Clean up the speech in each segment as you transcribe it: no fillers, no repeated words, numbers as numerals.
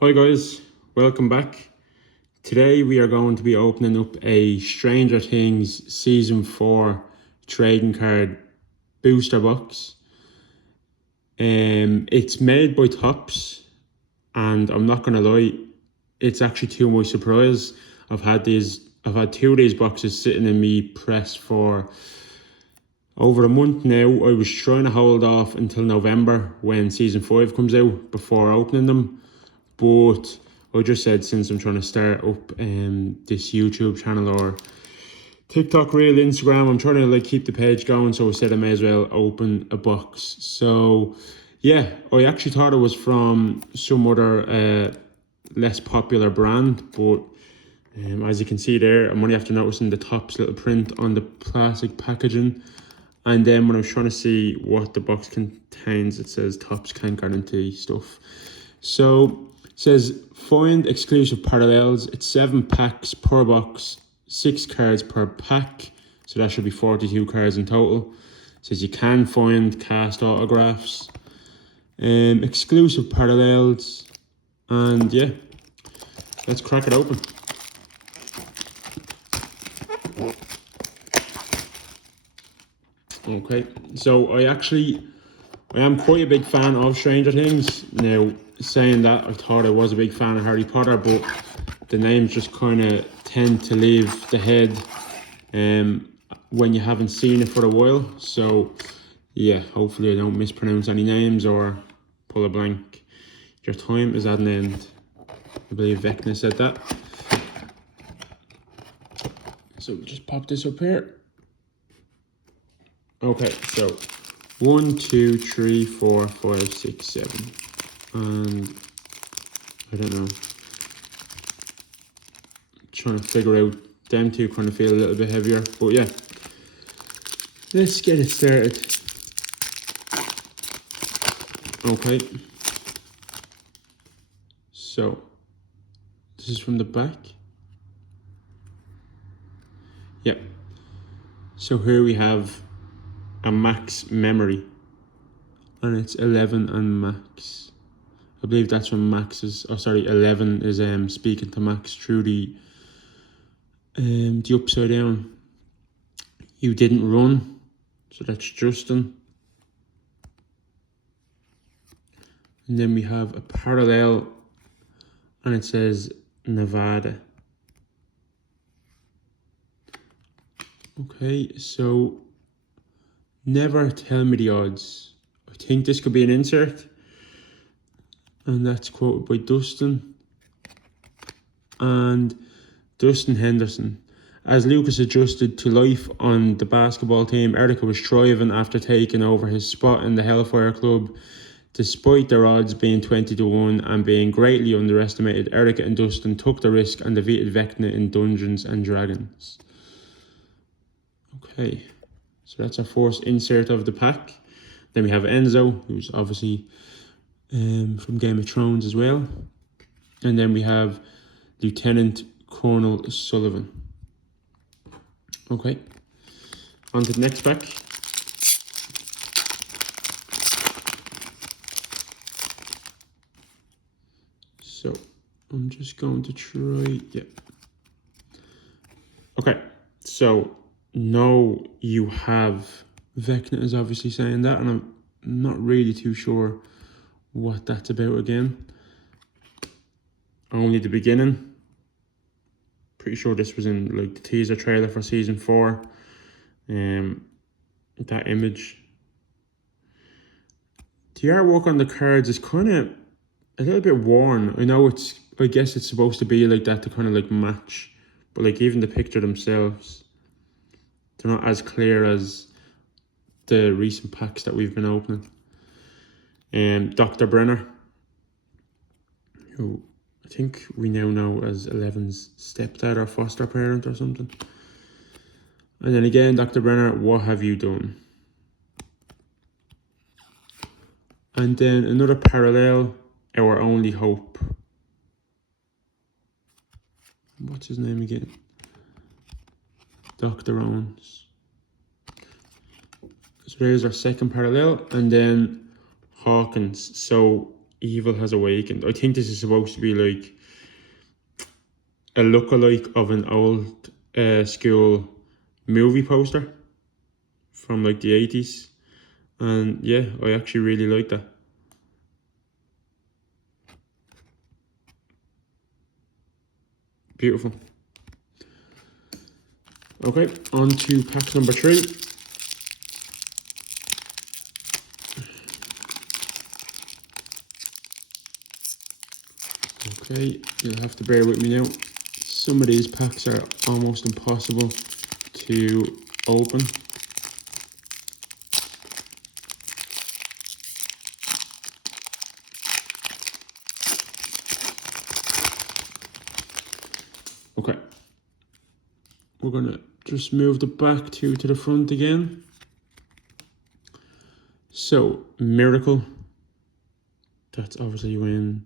Hi guys, welcome back. Today we are going to be opening up a Stranger Things Season 4 trading card booster box. It's made by Topps, and I'm not gonna lie, it's actually to my surprise. I've had two of these boxes sitting in me press for over a month now. I was trying to hold off until November when Season 5 comes out before opening them. But I just said, since I'm trying to start up this YouTube channel or TikTok reel, Instagram, I'm trying to keep the page going, so I said I may as well open a box. So yeah, I actually thought it was from some other less popular brand, but as you can see there, I'm only after noticing the Topps little print on the plastic packaging. And then when I was trying to see what the box contains, it says Topps can't guarantee stuff. So it says find exclusive parallels. It's 7 packs per box, 6 cards per pack. So that should be 42 cards in total. It says you can find cast autographs, exclusive parallels, and yeah, let's crack it open. Okay, so I am quite a big fan of Stranger Things. Now, saying that, I thought I was a big fan of Harry Potter, but the names just kind of tend to leave the head when you haven't seen it for a while. So yeah, hopefully I don't mispronounce any names or pull a blank. Your time is at an end. I believe Vecna said that. So just pop this up here. Okay, so 1, 2, 3, 4, 5, 6, 7. And I don't know. Trying to figure out, them two kind of feel a little bit heavier, but yeah, let's get it started. Okay, so this is from the back. Yep. So here we have a max memory, and it's 11 and Max. I believe that's when Max is, 11 is speaking to Max through the upside down. You didn't run, so that's Justin. And then we have a parallel, and it says Nevada. Okay, so never tell me the odds. I think this could be an insert, and that's quoted by Dustin. And Dustin Henderson. As Lucas adjusted to life on the basketball team, Erica was thriving after taking over his spot in the Hellfire Club. Despite their odds being 20-1 and being greatly underestimated, Erica and Dustin took the risk and defeated Vecna in Dungeons and Dragons. Okay, so that's our first insert of the pack. Then we have Enzo, who's obviously from Game of Thrones as well. And then we have Lieutenant Colonel Sullivan. Okay, on to the next pack. So I'm just going to try, yeah. Okay, so no, you have, Vecna is obviously saying that, and I'm not really too sure what that's about again. Only the beginning. Pretty sure this was in the teaser trailer for Season 4. That image. The artwork on the cards is kind of a little bit worn. I know I guess it's supposed to be like that to kind of match, but even the picture themselves, they're not as clear as the recent packs that we've been opening. Dr. Brenner, who I think we now know as Eleven's stepdad or foster parent or something. And then again, Dr. Brenner, what have you done? And then another parallel, Our Only Hope. What's his name again? Dr. Owens. So there's our second parallel. And then Hawkins. So Evil Has Awakened. I think this is supposed to be like a lookalike of an old school movie poster from like the 80s. And yeah, I actually really like that. Beautiful. Okay, on to pack number 3. Okay, you'll have to bear with me now. Some of these packs are almost impossible to open. Okay, we're gonna just move the back two to the front again. So, Miracle. That's obviously when...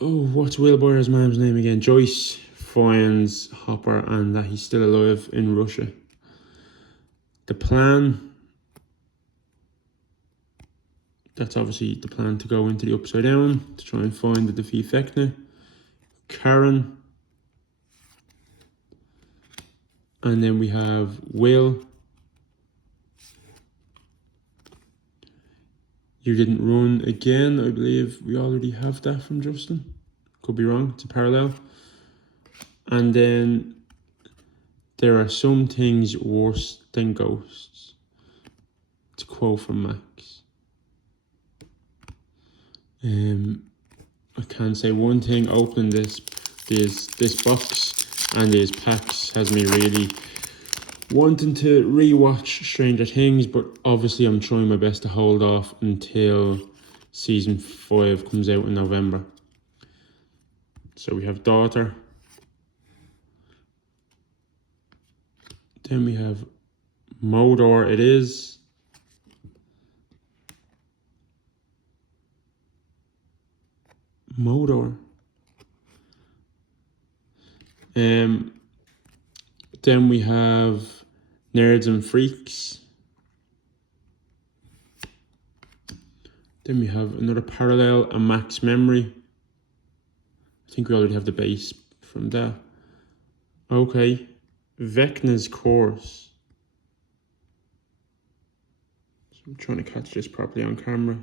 Oh, what's Wilbur's mom's name again? Joyce finds Hopper and that he's still alive in Russia. The plan. That's obviously the plan to go into the Upside Down to try and find the defeat Vecna. Karen. And then we have Will. You Didn't Run Again. I believe we already have that from Justin. Could be wrong. It's a parallel. And then there are some things worse than ghosts. It's a quote from Max. I can say one thing. Opening this box and these packs has me really wanting to rewatch Stranger Things, but obviously I'm trying my best to hold off until season 5 comes out in November. So we have Daughter. Then we have Modor. It is. Modor. Then we have Nerds and Freaks. Then we have another parallel, a Max Memory. I think we already have the base from that. Okay, Vecna's Course. So I'm trying to catch this properly on camera.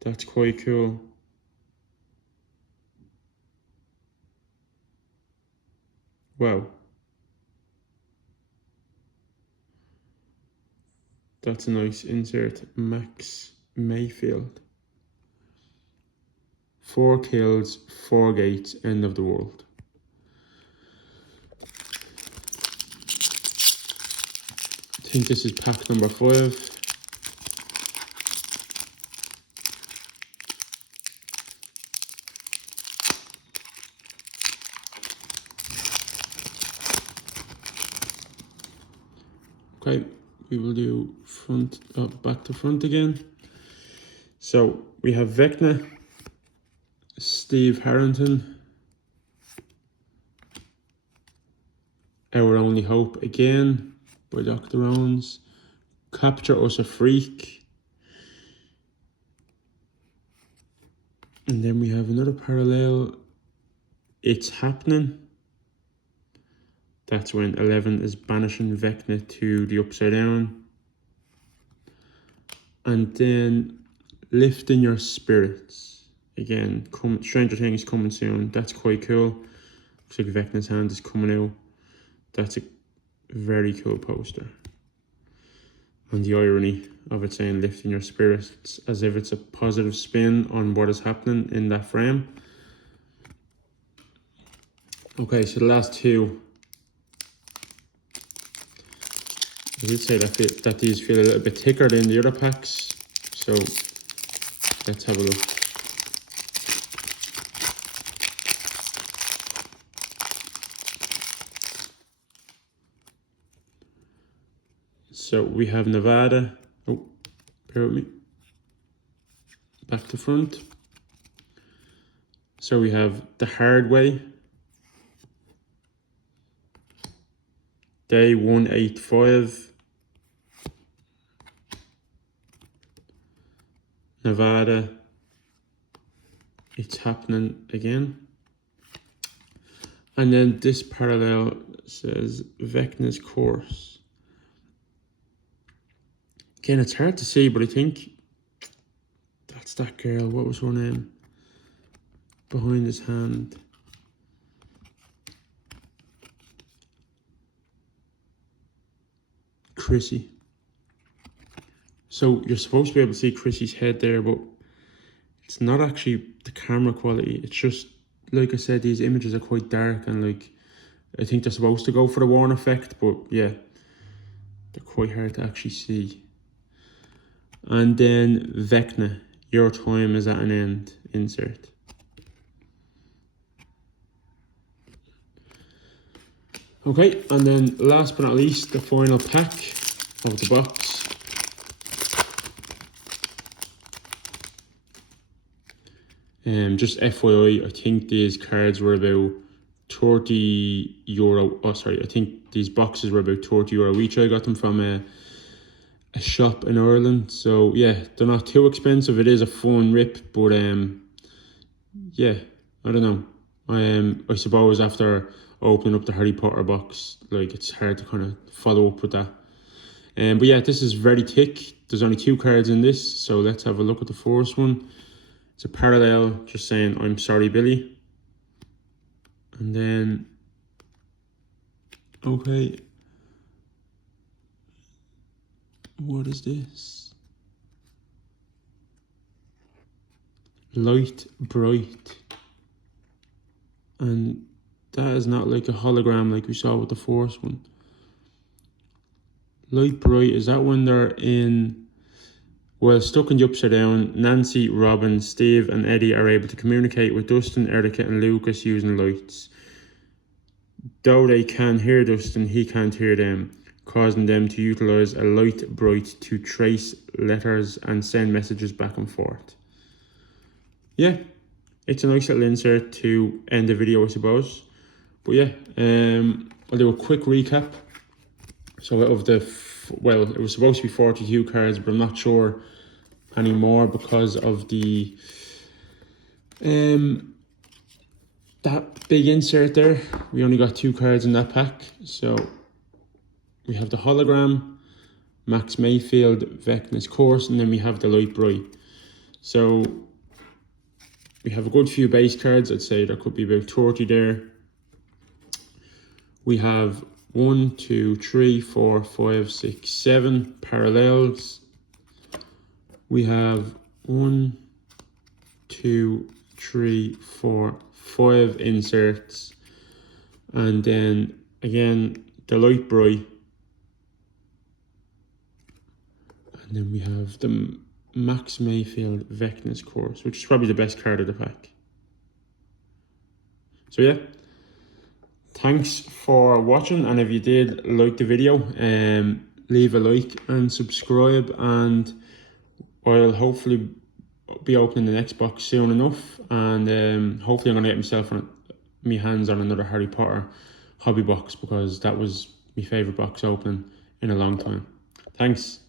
That's quite cool. Wow. That's a nice insert. Max Mayfield. 4 kills, 4 gates, end of the world. I think this is pack number 5. Okay, we will do front, back to front again. So we have Vecna, Steve Harrington, Our Only Hope again by Dr. Owens, Capture Us a Freak, and then we have another parallel, It's Happening. That's when 11 is banishing Vecna to the Upside Down. And then Lifting Your Spirits. Again, Stranger Things coming soon. That's quite cool. Looks like Vecna's hand is coming out. That's a very cool poster. And the irony of it saying Lifting Your Spirits as if it's a positive spin on what is happening in that frame. Okay, so the last two. I did say that these feel a little bit thicker than the other packs, so let's have a look. So we have Nevada. Oh, bear with me. Back to front. So we have The Hard Way. Day 185. Nevada. It's happening again. And then this parallel says Vecna's course. Again, it's hard to see, but I think that's that girl. What was her name? Behind his hand. Chrissy. So you're supposed to be able to see Chrissy's head there, but it's not actually the camera quality. It's just, like I said, these images are quite dark, and like, I think they're supposed to go for the worn effect, but yeah, they're quite hard to actually see. And then Vecna, your time is at an end, insert. Okay, and then last but not least, the final pack of the box. Just FYI, I think these cards were about €30. Oh, sorry, I think these boxes were about €30 each. I got them from a shop in Ireland. So yeah, they're not too expensive. It is a fun rip, but yeah, I don't know. I suppose after opening up the Harry Potter box, like, it's hard to kind of follow up with that. But yeah, this is very thick. There's only 2 cards in this, so let's have a look at the first one. It's a parallel, just saying, "I'm sorry, Billy." And then, okay, what is this? Light bright. And that is not like a hologram like we saw with the first one. Light bright, is that when they're in... Well, stuck in the Upside Down, Nancy, Robin, Steve and Eddie are able to communicate with Dustin, Erica and Lucas using lights. Though they can hear Dustin, he can't hear them, causing them to utilise a light bright to trace letters and send messages back and forth. Yeah, it's a nice little insert to end the video, I suppose. But yeah, I'll do a quick recap. So out of the... Well, it was supposed to be 42 cards, but I'm not sure anymore because of the that big insert there. We only got 2 cards in that pack. So we have the hologram, Max Mayfield, Vecna's course, and then we have the light bright. So we have a good few base cards. I'd say there could be about 30 there. We have 1, 2, 3, 4, 5, 6, 7 parallels. We have 1, 2, 3, 4, 5 inserts. And then again, the light bright. And then we have the Max Mayfield Vecna's course, which is probably the best card of the pack. So yeah. Thanks for watching, and if you did like the video, leave a like and subscribe, and I'll hopefully be opening the next box soon enough, and hopefully I'm going to get myself my hands on another Harry Potter hobby box, because that was my favourite box opening in a long time. Thanks.